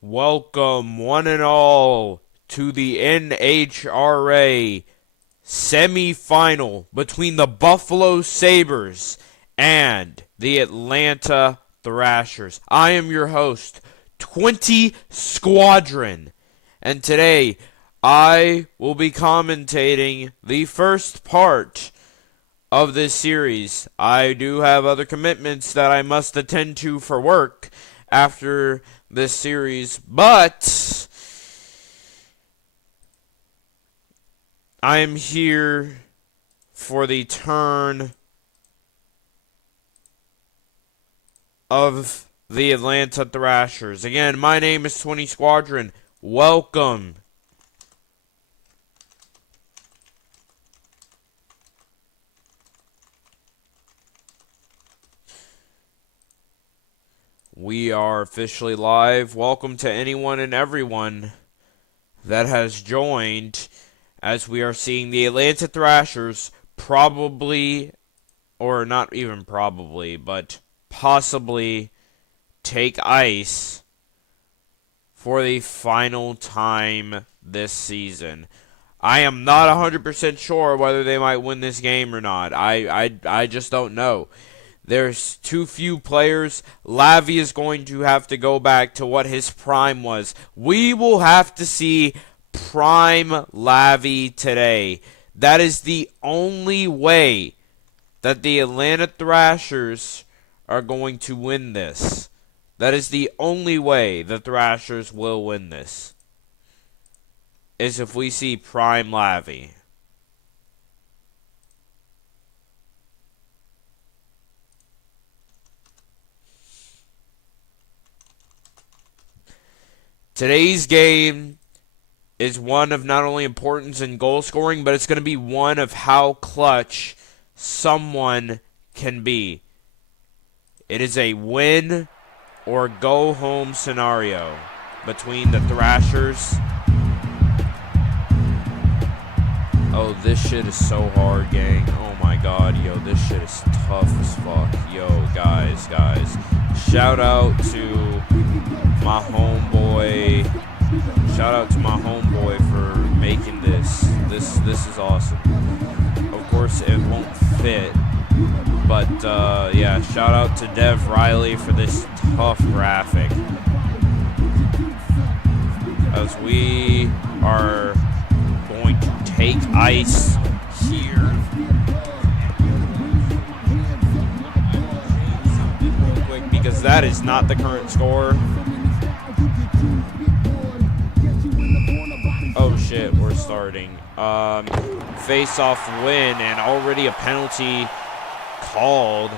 Welcome, one and all, to the NHRA semi-final between the Buffalo Sabres and the Atlanta Thrashers. I am your host, 20 Squadron, and today I will be commentating the first part of this series. I do have other commitments that I must attend to for work after this series, but I am here for the turn of the Atlanta Thrashers. Again, my name is 20 Squadron. Welcome. We are officially live. Welcome to anyone and everyone that has joined as we are seeing the Atlanta Thrashers probably, or not even probably, but possibly take ice for the final time this season. I am not 100% sure whether they might win this game or not. I just don't know. There's too few players. Lavi is going to have to go back to what his prime was. We will have to see prime Lavi today. That is the only way that the Atlanta Thrashers are going to win this. That is the only way the Thrashers will win this, is if we see prime Lavi. Today's game is one of not only importance in goal scoring, but it's going to be one of how clutch someone can be. It is a win or go home scenario between the Thrashers. Oh, this shit is so hard, gang. Oh my god, yo, this shit is tough as fuck. Yo, guys. Shout out to my homeboy. Shout out to my homeboy for making this. This is awesome. Of course, it won't fit, but yeah, shout out to Dev Riley for this tough graphic. As we are going to take ice here. Real quick, because that is not the current score. Oh shit, we're starting. Face-off win, and already a penalty called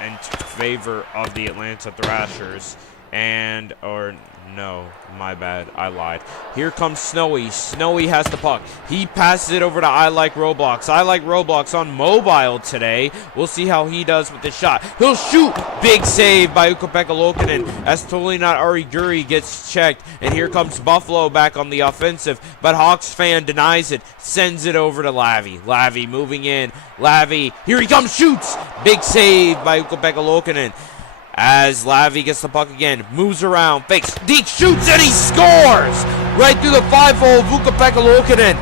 in favor of the Atlanta Thrashers. No, my bad, I lied. Here comes Snowy. Snowy has the puck. He passes it over to I Like Roblox. I Like Roblox on mobile today. We'll see how he does with the shot. He'll shoot. Big save by Ukko-Pekka Luukkonen as Totally Not Ari Guri gets checked. And here comes Buffalo back on the offensive. But Hawks fan denies it. Sends it over to Lavi. Lavi moving in. Lavi. Here he comes. Shoots. Big save by Ukko-Pekka Luukkonen. As Lavi gets the puck again, moves around, fakes, Deke shoots, and he scores! Right through the 5-hole of Ukko-Pekka Luukkonen.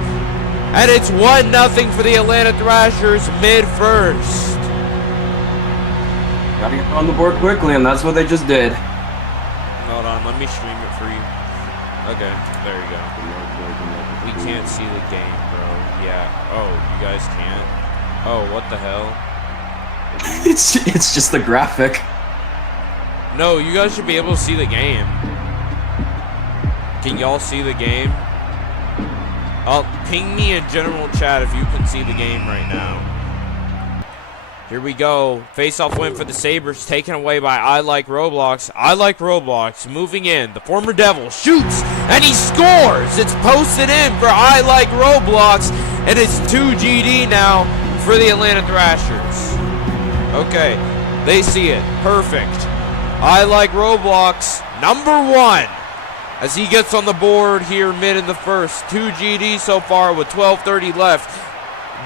And it's 1-0 for the Atlanta Thrashers mid-first. Gotta get on the board quickly, and that's what they just did. Hold on, let me stream it for you. Okay, there you go. We can't see the game, bro. Yeah. Oh, you guys can't? Oh, what the hell? It's just the graphic. No, you guys should be able to see the game. Can y'all see the game? Ping me in general chat if you can see the game right now. Here we go. Face-off win for the Sabres, taken away by I Like Roblox. I Like Roblox moving in. The former Devil shoots, and he scores! It's posted in for I Like Roblox, and it's 2 GD now for the Atlanta Thrashers. Okay, they see it. Perfect. I Like Roblox, number 1, as he gets on the board here mid in the first. 2 GD so far with 12:30 left.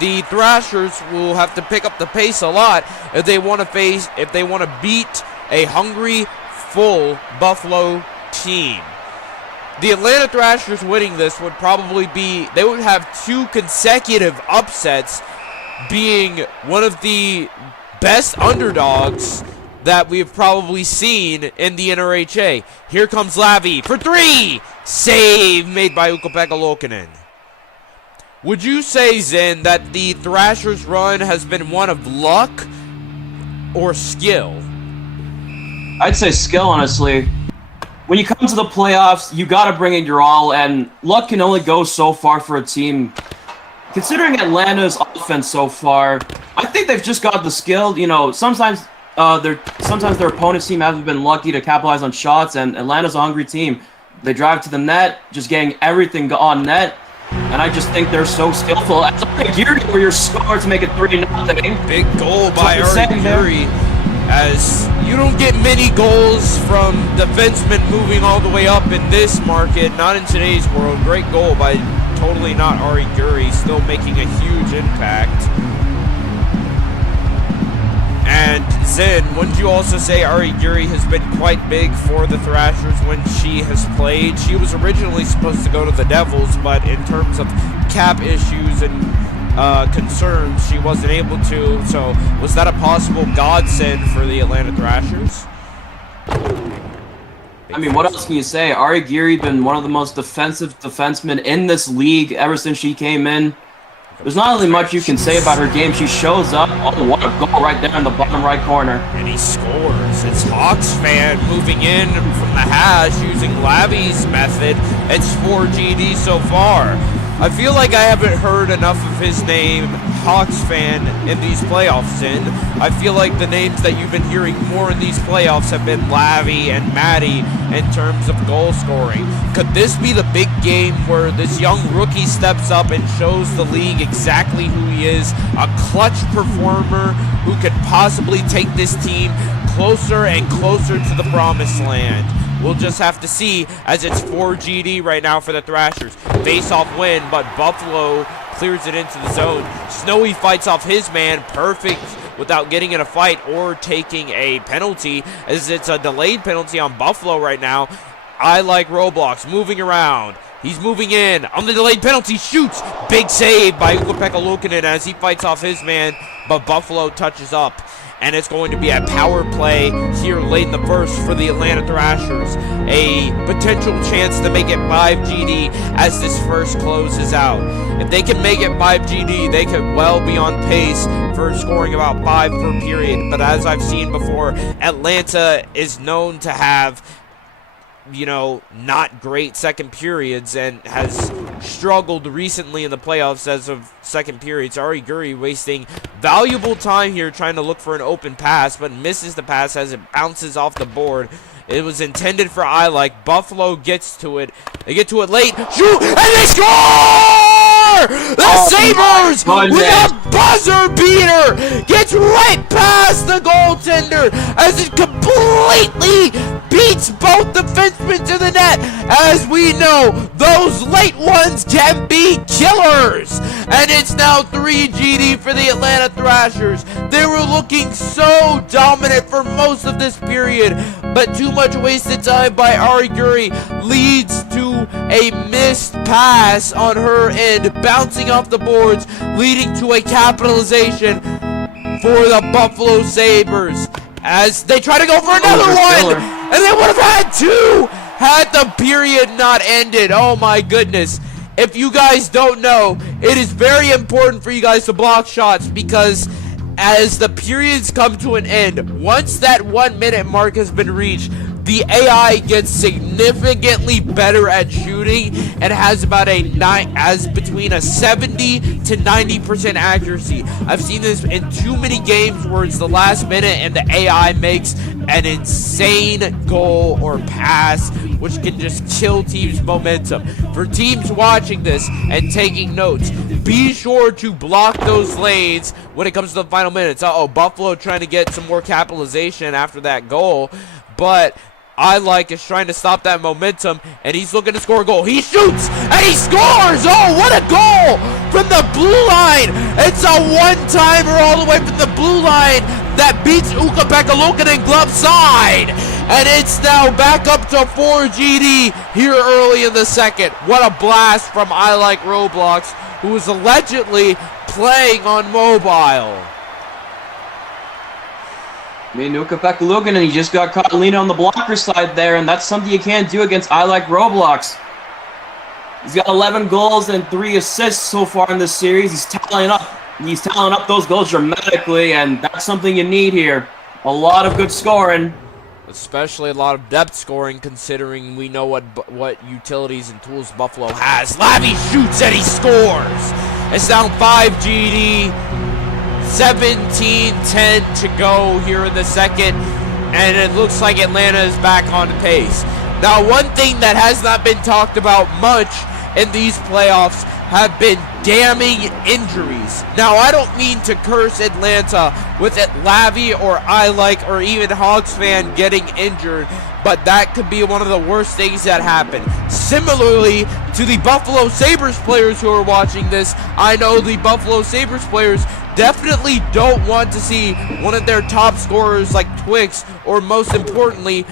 The Thrashers will have to pick up the pace a lot if they want to beat a hungry, full Buffalo team. The Atlanta Thrashers winning this would probably be, they would have 2 consecutive upsets, being one of the best underdogs that we've probably seen in the NRHA. Here comes Lavi for 3! Save made by Ukko-Pekka Luukkonen. Would you say, Zen, that the Thrashers run has been one of luck or skill? I'd say skill, honestly. When you come to the playoffs, you got to bring in your all, and luck can only go so far for a team. Considering Atlanta's offense so far, I think they've just got the skill. You know, sometimes their opponent's team hasn't been lucky to capitalize on shots, and Atlanta's a hungry team. They drive to the net, just getting everything on net, and I just think they're so skillful. It's like a Geary where you're scored to make it 3-0. Big goal by Ari Geary, as you don't get many goals from defensemen moving all the way up in this market, not in today's world. Great goal by totally not Ari Geary, still making a huge impact. And Zen, wouldn't you also say Ari Geary has been quite big for the Thrashers when she has played? She was originally supposed to go to the Devils, but in terms of cap issues and concerns, she wasn't able to. So was that a possible godsend for the Atlanta Thrashers? I mean, what else can you say? Ari Geary been one of the most defensive defensemen in this league ever since she came in. There's not really much you can say about her game. She shows up. Oh, what a goal right there in the bottom right corner. And he scores. It's Hawks fan moving in from the hash using Lavi's method. It's 4 GD so far. I feel like I haven't heard enough of his name, Hawks fan, in these playoffs. In I feel like the names that you've been hearing more in these playoffs have been Lavi and Maddie in terms of goal scoring. Could this be the big game where this young rookie steps up and shows the league exactly who he is, a clutch performer who could possibly take this team closer and closer to the promised land? We'll just have to see, as it's 4 GD right now for the Thrashers. Face-off win, but Buffalo clears it into the zone. Snowy fights off his man, perfect without getting in a fight or taking a penalty, as it's a delayed penalty on Buffalo right now. I like Roblox moving around. He's moving in on the delayed penalty, shoots. Big save by Ukko-Pekka Luukkonen as he fights off his man, but Buffalo touches up. And it's going to be a power play here late in the first for the Atlanta Thrashers. A potential chance to make it 5 GD as this first closes out. If they can make it 5 GD, they could well be on pace for scoring about 5 per period. But as I've seen before, Atlanta is known to have, you know, not great second periods and has struggled recently in the playoffs as of second periods. Ari Geary wasting valuable time here trying to look for an open pass, but misses the pass as it bounces off the board. It was intended for I like. Buffalo gets to it. They get to it late. Shoot! And they score! The Sabres with a buzzer beater gets right past the goaltender as it completely beats both defensemen to the net. As we know, those late ones can be killers. And it's now 3 GD for the Atlanta Thrashers. They were looking so dominant for most of this period, but too much wasted time by Ari Geary leads to a missed pass on her end, bouncing off the boards, leading to a capitalization for the Buffalo Sabres as they try to go for another one, and they would have had 2 had the period not ended. Oh my goodness. If you guys don't know, it is very important for you guys to block shots, because as the periods come to an end, once that 1 minute mark has been reached, the AI gets significantly better at shooting and has about between a 70 to 90% accuracy. I've seen this in too many games where it's the last minute and the AI makes an insane goal or pass, which can just kill teams' momentum. For teams watching this and taking notes, be sure to block those lanes when it comes to the final minutes. Buffalo trying to get some more capitalization after that goal, but I like is trying to stop that momentum, and he's looking to score a goal. He shoots, and he scores! Oh, what a goal from the blue line! It's a one-timer all the way from the blue line that beats Ukko-Pekka Luukkonen glove side. and it's now back up to 4 GD here early in the second. What a blast from I Like Roblox, who is allegedly playing on mobile. Nrha Pekalugan, and he just got caught leaning on the blocker side there, and that's something you can't do against I Like Roblox. He's got 11 goals and 3 assists so far in this series. He's tallying up those goals dramatically, and that's something you need here. A lot of good scoring. Especially a lot of depth scoring, considering we know what utilities and tools Buffalo has. Lavi shoots and he scores. It's down 5 GD. 17-10 to go here in the second, and it looks like Atlanta is back on pace. Now, one thing that has not been talked about much in these playoffs have been damning injuries. Now, I don't mean to curse Atlanta with it Lavi or I Like or even Hogs fan getting injured, but that could be one of the worst things that happen. Similarly to the Buffalo Sabres players who are watching this, I know the Buffalo Sabres players definitely don't want to see one of their top scorers like Twix, or most importantly,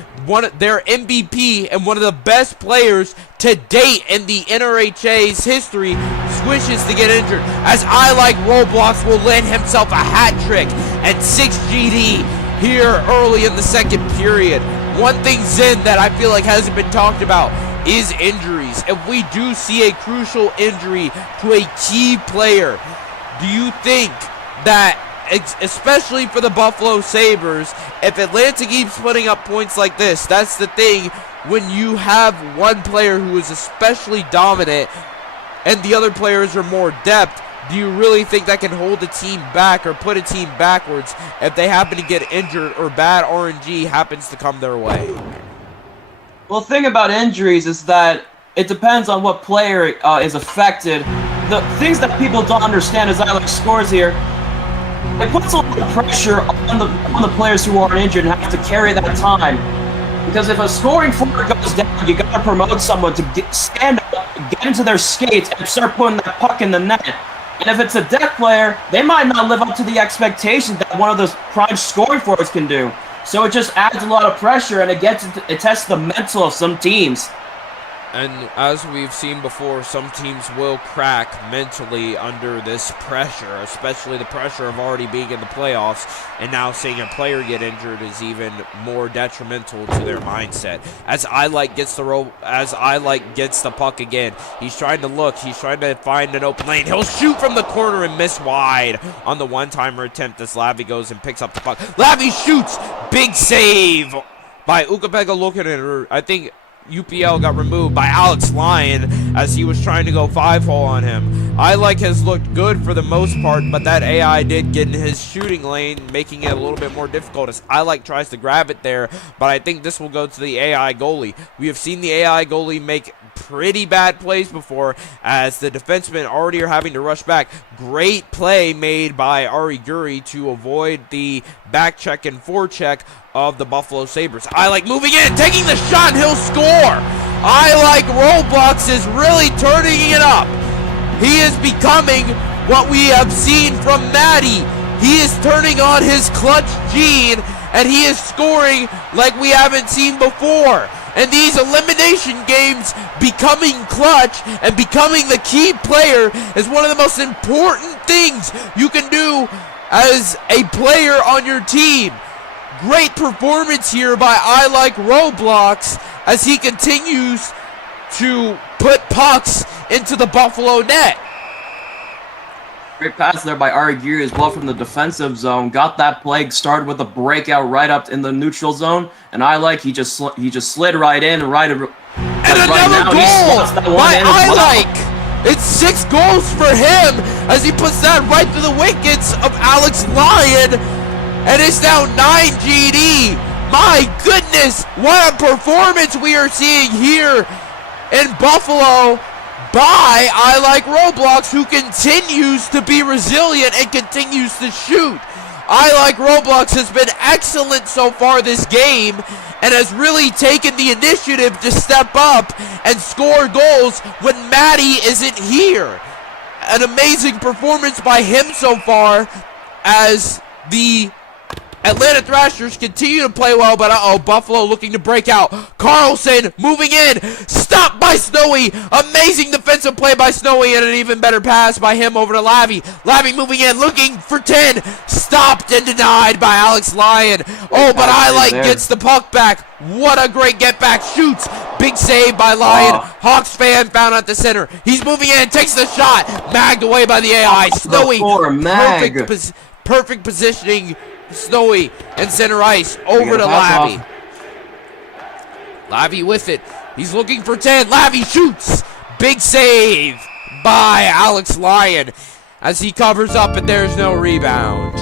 their MVP and one of the best players to date in the NRHA's history swishes to get injured, as I Like Roblox will land himself a hat trick at 6 GD here early in the second period. One thing, Zen, that I feel like hasn't been talked about is injuries. If we do see a crucial injury to a key player, do you think that, especially for the Buffalo Sabres, if Atlanta keeps putting up points like this, that's the thing, when you have one player who is especially dominant and the other players are more depth, do you really think that can hold a team back or put a team backwards if they happen to get injured or bad RNG happens to come their way? Well, the thing about injuries is that it depends on what player is affected. The things that people don't understand is I Like scores here. It puts a lot of pressure on the players who are injured and have to carry that time. Because if a scoring forward goes down, you gotta promote someone to stand up, get into their skates, and start putting that puck in the net. And if it's a depth player, they might not live up to the expectations that one of those prime scoring forwards can do. So it just adds a lot of pressure, and it tests the mental of some teams. And as we've seen before, some teams will crack mentally under this pressure, especially the pressure of already being in the playoffs, and now seeing a player get injured is even more detrimental to their mindset. As I Like gets the puck again, he's trying to look, he's trying to find an open lane. He'll shoot from the corner and miss wide on the one-timer attempt as Lavi goes and picks up the puck. Lavi shoots! Big save by Nrha Pekalugan. I think UPL got removed by Alex Lyon as he was trying to go 5-hole on him. I Like has looked good for the most part, but that AI did get in his shooting lane, making it a little bit more difficult as I Like tries to grab it there, but I think this will go to the AI goalie. We have seen the AI goalie make pretty bad plays before, as the defensemen already are having to rush back. Great play made by Ari Guri to avoid the back check and forecheck of the Buffalo Sabres. I Like moving in, taking the shot, and he'll score. I Like Roblox is really turning it up. He is becoming what we have seen from Maddie. He is turning on his clutch gene, and he is scoring like we haven't seen before. And these elimination games, becoming clutch and becoming the key player is one of the most important things you can do as a player on your team. Great performance here by I Like Roblox as he continues to put pucks into the Buffalo net. Great pass there by Ari Giri as well from the defensive zone. Got that play started with a breakout right up in the neutral zone, and I Like he just slid right in and right. And another goal by I Like. It's 6 goals for him as he puts that right through the wickets of Alex Lyon. And it's now 9 GD. My goodness, what a performance we are seeing here in Buffalo by I Like Roblox, who continues to be resilient and continues to shoot. I Like Roblox has been excellent so far this game and has really taken the initiative to step up and score goals when Maddie isn't here. An amazing performance by him so far as the Atlanta Thrashers continue to play well, but Buffalo looking to break out. Carlson moving in, stopped by Snowy. Amazing defensive play by Snowy, and an even better pass by him over to Lavi. Lavi moving in, looking for 10, stopped and denied by Alex Lyon. Oh, but Highlight gets the puck back. What a great get back, shoots. Big save by Lyon. Hawks fan found at the center. He's moving in, takes the shot, magged away by the AI. Snowy, perfect positioning. Snowy and center ice over to Lavi. Lavi with it. He's looking for 10. Lavi shoots. Big save by Alex Lyon as he covers up, and there's no rebound.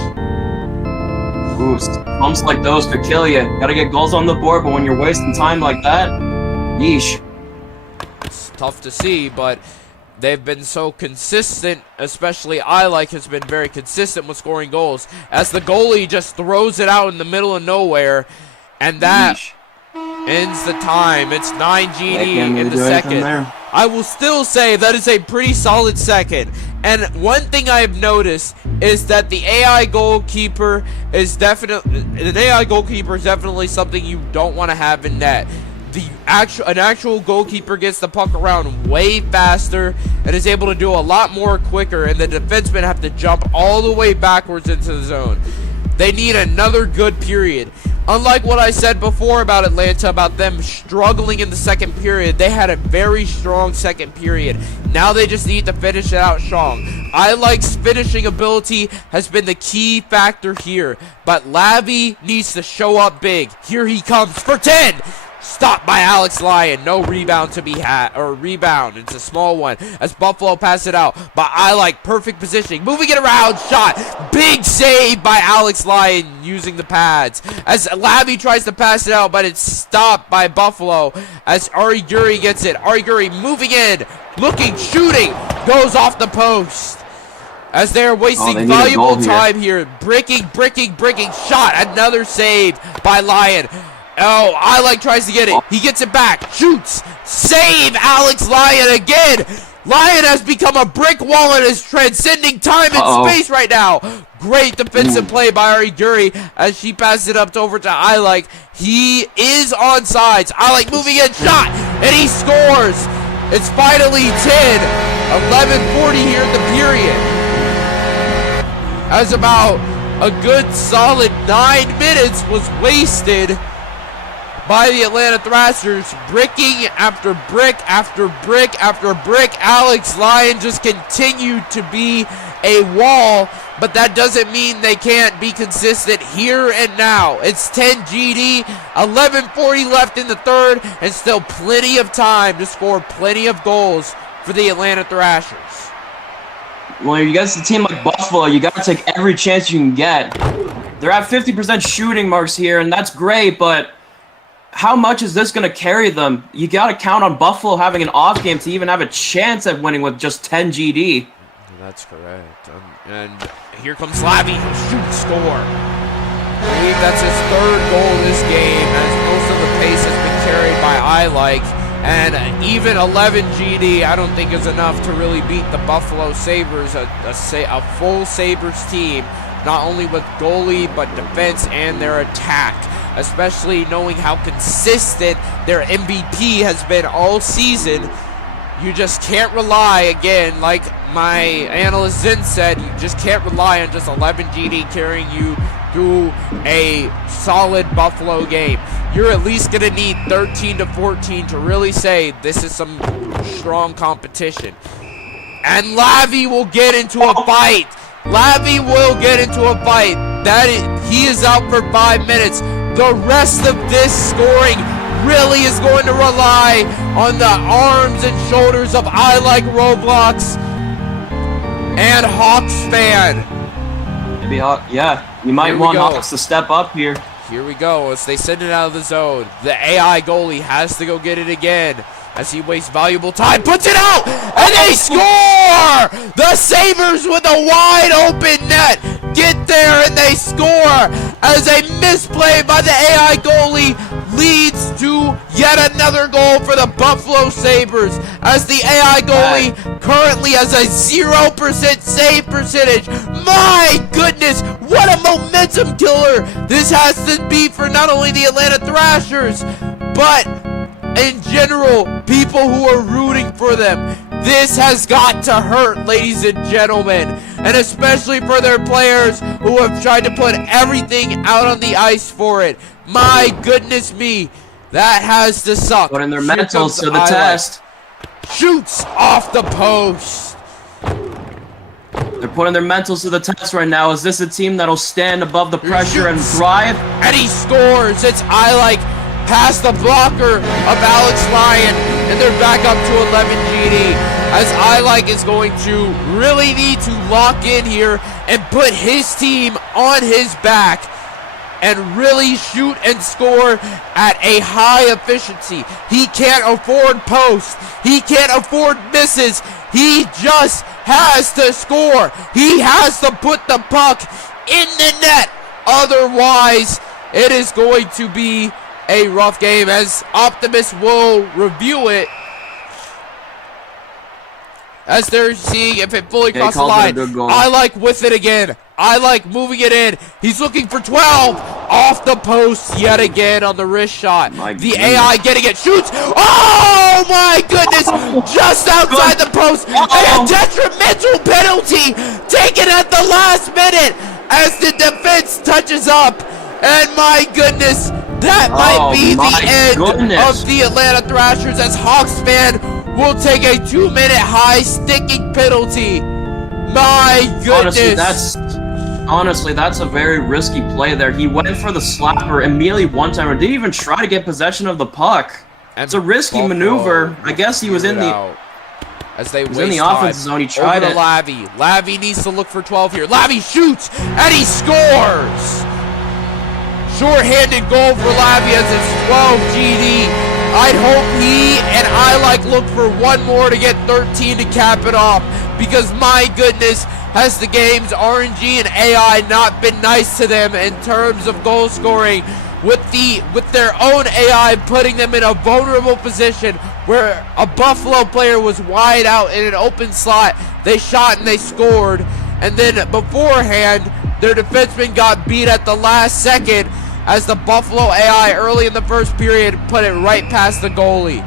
Ooh, bumps like those could kill you. Gotta get goals on the board, but when you're wasting time like that, yeesh. It's tough to see, but they've been so consistent, especially I-Like has been very consistent with scoring goals, as the goalie just throws it out in the middle of nowhere, and that ends the time. It's 9 GD in the second. I will still say that is a pretty solid second. And one thing I have noticed is that the AI goalkeeper is definitely something you don't want to have in net. An actual goalkeeper gets the puck around way faster and is able to do a lot more quicker, and the defensemen have to jump all the way backwards into the zone. They need another good period. Unlike what I said before about Atlanta, about them struggling in the second period, they had a very strong second period. Now they just need to finish it out strong. I-Like's finishing ability has been the key factor here, but Lavi needs to show up big. Here he comes for 10! Stopped by Alex Lyon. No rebound to be had, or rebound. It's a small one as Buffalo pass it out. But I-Like perfect positioning. Moving it around. Shot. Big save by Alex Lyon using the pads. As Lavi tries to pass it out, but it's stopped by Buffalo as Ari Guri gets it. Ari Guri moving in. Looking. Shooting. Goes off the post. As they're wasting valuable time here. Bricking. Shot. Another save by Lyon. Oh, I-Like tries to get it. He gets it back. Shoots. Save Alex Lyon again. Lyon has become a brick wall and is transcending time and space right now. Great defensive play by Ari Guri as she passes it up over to I-Like. He is on sides. I-Like moving in. Shot. And he scores. It's finally 10. 11:40 here in the period. As about a good solid 9 minutes was wasted by the Atlanta Thrashers, bricking after brick after brick after brick. Alex Lyon just continued to be a wall, but that doesn't mean they can't be consistent here and now. It's 10 GD, 11:40 left in the third, and still plenty of time to score plenty of goals for the Atlanta Thrashers. Well, you guys, a team like Buffalo, you got to take every chance you can get. They're at 50% shooting marks here, and that's great, but how much is this going to carry them? You got to count on Buffalo having an off game to even have a chance at winning with just 10 GD. That's correct. And here comes Lavi. He'll shoot, score. I believe that's his third goal this game, as most of the pace has been carried by I-Like. And even 11 GD, I don't think is enough to really beat the Buffalo Sabres, a full Sabres team, not only with goalie, but defense and their attack. Especially knowing how consistent their MVP has been all season. You just can't rely, again, like my analyst Zen said, you just can't rely on just 11 GD carrying you through a solid Buffalo game. You're at least going to need 13 to 14 to really say this is some strong competition. And Lavi will get into a fight. Lavi will get into a fight. He is out for 5 minutes. The rest of this scoring really is going to rely on the arms and shoulders of I-Like Roblox and Hawks fan. Maybe yeah, you might want Hawks to step up here. Here we go as they send it out of the zone. The AI goalie has to go get it again as he wastes valuable time. Puts it out, and they score! The Sabres with a wide open net get there and they score. as a misplay by the AI goalie leads to yet another goal for the Buffalo Sabres, as the AI goalie currently has a 0% save percentage. My goodness, what a momentum killer this has to be for not only the Atlanta Thrashers, but in general, people who are rooting for them. This has got to hurt, ladies and gentlemen, and especially for their players who have tried to put everything out on the ice for it. My goodness me, that has to suck. Putting their mentals to the test. Shoots off the post. They're putting their mentals to the test right now. Is this a team that'll stand above the pressure and thrive? And he scores. It's past the blocker of Alex Lyon, and they're back up to 11 GD, as is going to really need to lock in here and put his team on his back and really shoot and score at a high efficiency. He can't afford posts. He can't afford misses. He just has to score. He has to put the puck in the net. Otherwise, it is going to be a rough game, as Optimus will review it as they're seeing if it fully crosses the line. With it again. Moving it in. He's looking for 12 off the post yet again on the wrist shot. AI getting it, shoots. Oh my goodness! Just outside the post. A detrimental penalty taken at the last minute as the defense touches up. And my goodness, that might be the end of the Atlanta Thrashers, as Hawks fan will take a 2-minute high sticking penalty. My goodness. Honestly, that's a very risky play there. He went for the slapper immediately one timer. Didn't even try to get possession of the puck. It's a risky maneuver. I guess he was in the offensive zone. He tried it. Lavi needs to look for 12 here. Lavi shoots and he scores. Short-handed goal for Lavi as it's 12 GD. I'd hope he and look for one more to get 13 to cap it off, because my goodness, has the game's RNG and AI not been nice to them in terms of goal scoring, with their own AI putting them in a vulnerable position where a Buffalo player was wide out in an open slot. They shot and they scored, and then beforehand their defenseman got beat at the last second, as the Buffalo AI early in the first period put it right past the goalie.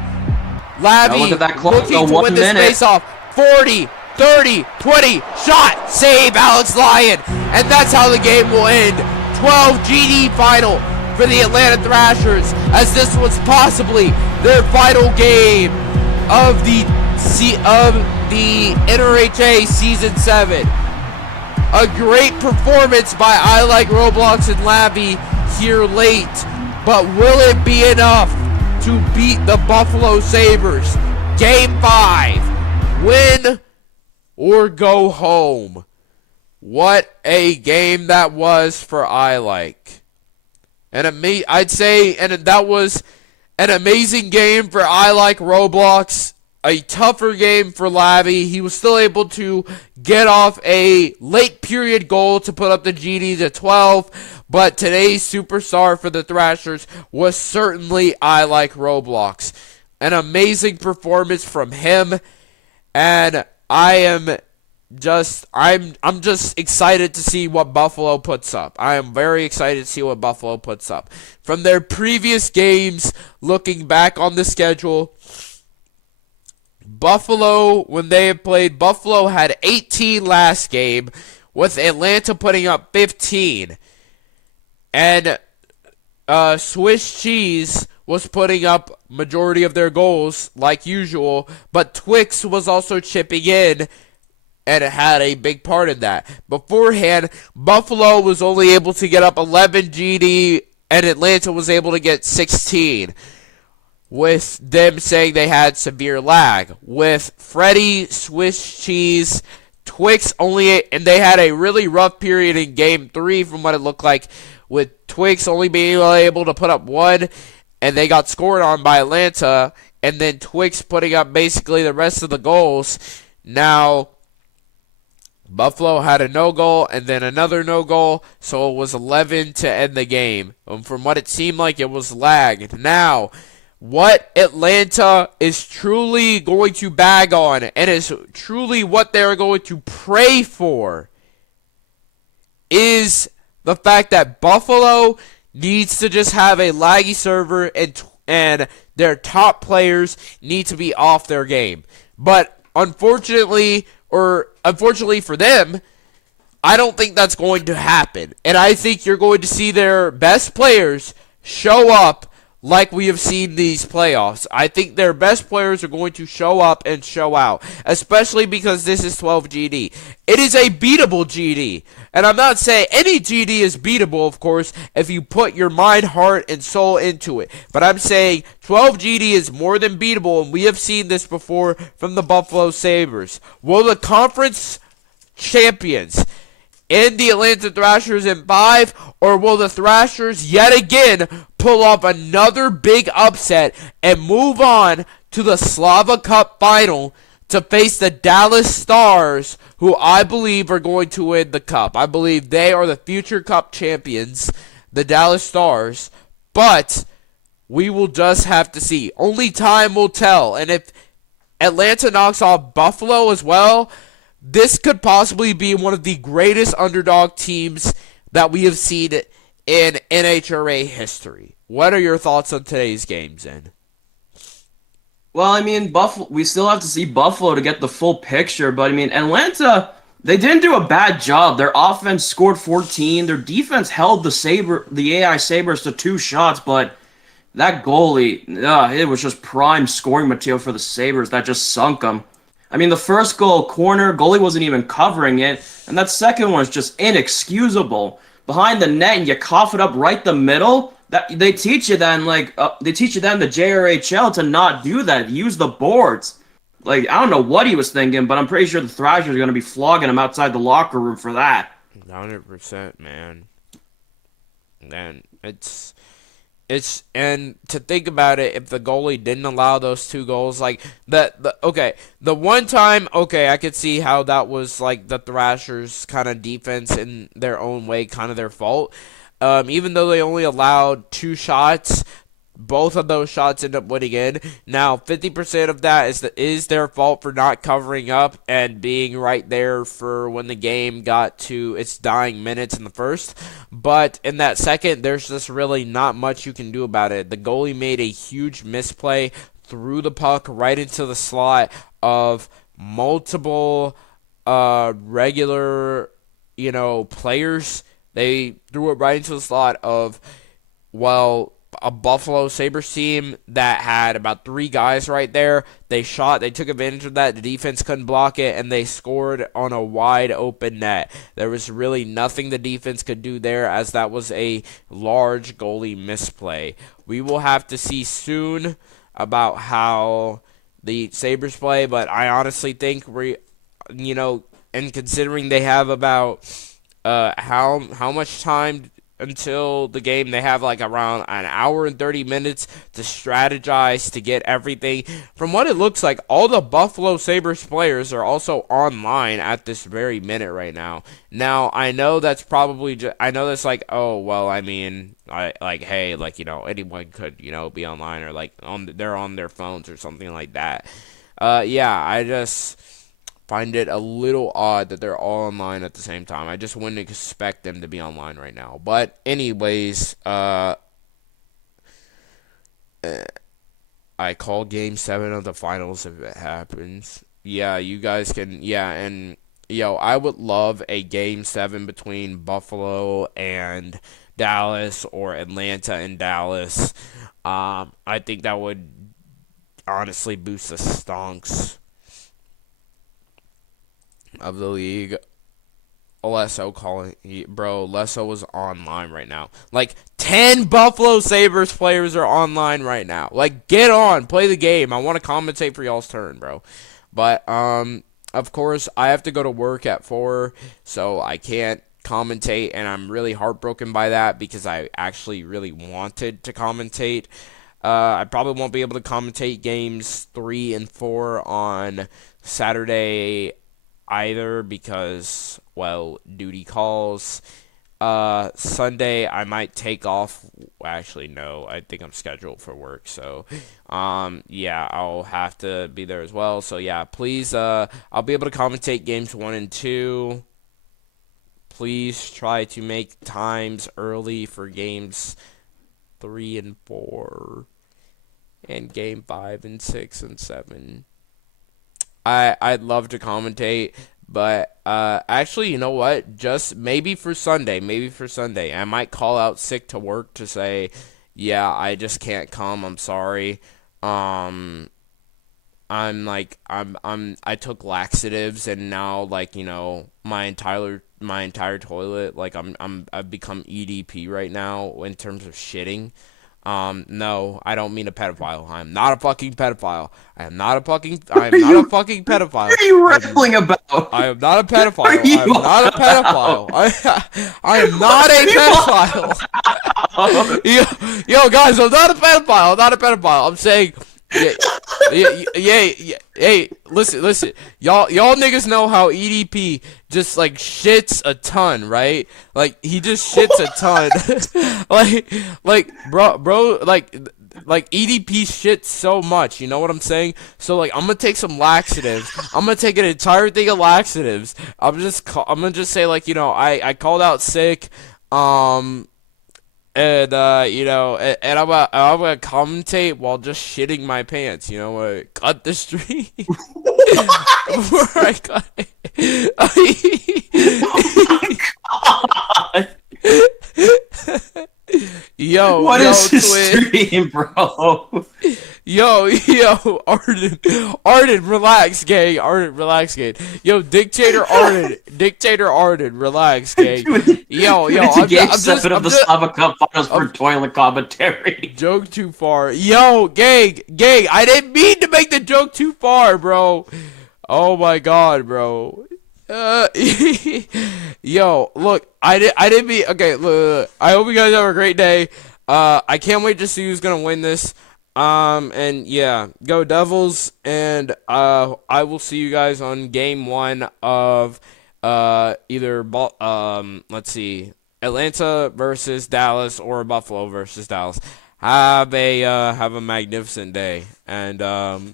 Lavi looking to win this face-off. 40, 30, 20, shot, save Alex Lyon. And that's how the game will end. 12 GD final for the Atlanta Thrashers, as this was possibly their final game of the NRHA Season 7. A great performance by Roblox and Lavi here late, but will it be enough to beat the Buffalo Sabres? Game 5, win or go home. What a game that was for I'd say, and that was an amazing game for Roblox. A tougher game for Lavi. He was still able to get off a late period goal to put up the GD to 12, but today's superstar for the Thrashers was certainly Roblox. An amazing performance from him, and I'm just excited to see what Buffalo puts up. I am very excited to see what Buffalo puts up. From their previous games, looking back on the schedule, Buffalo, when they have played, Buffalo had 18 last game, with Atlanta putting up 15. And Swiss Cheese was putting up majority of their goals, like usual, but Twix was also chipping in, and it had a big part in that. Beforehand, Buffalo was only able to get up 11 GD, and Atlanta was able to get 16. With them saying they had severe lag. With Freddy, Swiss Cheese, Twix and they had a really rough period in Game 3 from what it looked like, with Twix only being able to put up 1, and they got scored on by Atlanta, and then Twix putting up basically the rest of the goals. Now, Buffalo had a no goal and then another no goal, so it was 11 to end the game. From what it seemed like, it was lagged. Now, what Atlanta is truly going to bag on and is truly what they're going to pray for is the fact that Buffalo needs to just have a laggy server and their top players need to be off their game. But unfortunately for them, I don't think that's going to happen. And I think you're going to see their best players show up like we have seen these playoffs. I think their best players are going to show up and show out, especially because this is 12 GD. It is a beatable GD. And I'm not saying any GD is beatable, of course, if you put your mind, heart, and soul into it. But I'm saying 12 GD is more than beatable, and we have seen this before from the Buffalo Sabres. Will the conference champions in the Atlanta Thrashers in 5, or will the Thrashers yet again pull off another big upset and move on to the Slava Cup final to face the Dallas Stars, who I believe are going to win the Cup? I believe they are the future Cup champions, the Dallas Stars, but we will just have to see. Only time will tell, and if Atlanta knocks off Buffalo as well, this could possibly be one of the greatest underdog teams that we have seen in NHRA history. What are your thoughts on today's game, Zen? Well, I mean, Buffalo. We still have to see Buffalo to get the full picture, but I mean, Atlanta. They didn't do a bad job. Their offense scored 14. Their defense held the AI Sabres to 2 shots, but that goalie, it was just prime scoring material for the Sabres. That just sunk them. I mean, the first goal, corner, goalie wasn't even covering it, and that second one is just inexcusable. Behind the net, and you cough it up right the middle. That they teach you then, they teach you then the JRHL to not do that. Use the boards. Like, I don't know what he was thinking, but I'm pretty sure the Thrashers are going to be flogging him outside the locker room for that. 100%, man. Man, it's and to think about it, if the goalie didn't allow those 2 goals, like the one time, I could see how that was like the Thrashers kind of defense in their own way, kind of their fault. Even though they only allowed 2 shots, both of those shots end up winning in. Now, 50% of that is their fault for not covering up and being right there for when the game got to its dying minutes in the first. But in that second, there's just really not much you can do about it. The goalie made a huge misplay, threw the puck right into the slot of multiple regular, players. They threw it right into the slot of, a Buffalo Sabres team that had about 3 guys right there. They took advantage of that. The defense couldn't block it, and they scored on a wide open net. There was really nothing the defense could do there, as that was a large goalie misplay. We will have to see soon about how the Sabres play, but I honestly think and considering they have about how much time until the game, they have like around an hour and 30 minutes to strategize, to get everything. From what it looks like, all the Buffalo Sabres players are also online at this very minute right now. Now, I know that's probably I know that's like, oh, well, I mean, anyone could, be online, or like they're on their phones or something like that. I just find it a little odd that they're all online at the same time. I just wouldn't expect them to be online right now. But anyways, I call Game 7 of the finals if it happens. Yeah, you guys can, and, I would love a Game 7 between Buffalo and Dallas, or Atlanta and Dallas. I think that would honestly boost the stonks of the league. Lesso is online right now. Like, 10 Buffalo Sabres players are online right now. Like, get on, play the game. I want to commentate for y'all's turn, bro. But, of course, I have to go to work at 4, so I can't commentate, and I'm really heartbroken by that because I actually really wanted to commentate. I probably won't be able to commentate games 3 and 4 on Saturday either because, well, duty calls. Sunday I might take off. Actually, no, I think I'm scheduled for work, so yeah, I'll have to be there as well. So yeah, please, I'll be able to commentate games 1 and 2. Please try to make times early for games 3 and 4 and game 5 and 6 and 7. I'd love to commentate, but actually, you know what? Just maybe for Sunday, I might call out sick to work to say, yeah, I just can't come. I'm sorry. Um, I took laxatives and now like my entire toilet like I've become EDP right now in terms of shitting. No, I don't mean a pedophile. I am not a fucking pedophile. I am not a fucking What pedophile. are you rambling about? I am not a What are pedophile. I you am not a about? pedophile. I am not a pedophile. Yo, guys, I'm not a pedophile. I'm not a pedophile. I'm saying, yeah, yeah. Hey, listen. Y'all niggas know how EDP just like shits a ton, right? Like he just shits a ton. Bro, like EDP shits so much. You know what I'm saying? So like, I'm gonna take some laxatives. I'm gonna take an entire thing of laxatives. I'm gonna just say like, I called out sick. Um. And I'm gonna commentate while just shitting my pants. Cut the stream before I cut it. God. What Yo, is this twin. stream, bro? Yo, Arden, relax, gang. Arden, relax, gang. Yo, Dictator Arden, relax, gang. Dude, Yo, it's a game I'm 7 of the just, Slava Cup Finals for toilet commentary. joke too far. Yo, gang, I didn't mean to make the joke too far, bro. Oh my god, bro. Yo, look, I didn't mean. Okay, look, I hope you guys have a great day. I can't wait to see who's gonna win this. And yeah, go Devils, and I will see you guys on game 1 of let's see, Atlanta versus Dallas or Buffalo versus Dallas. Have a magnificent day, and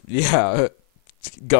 yeah, go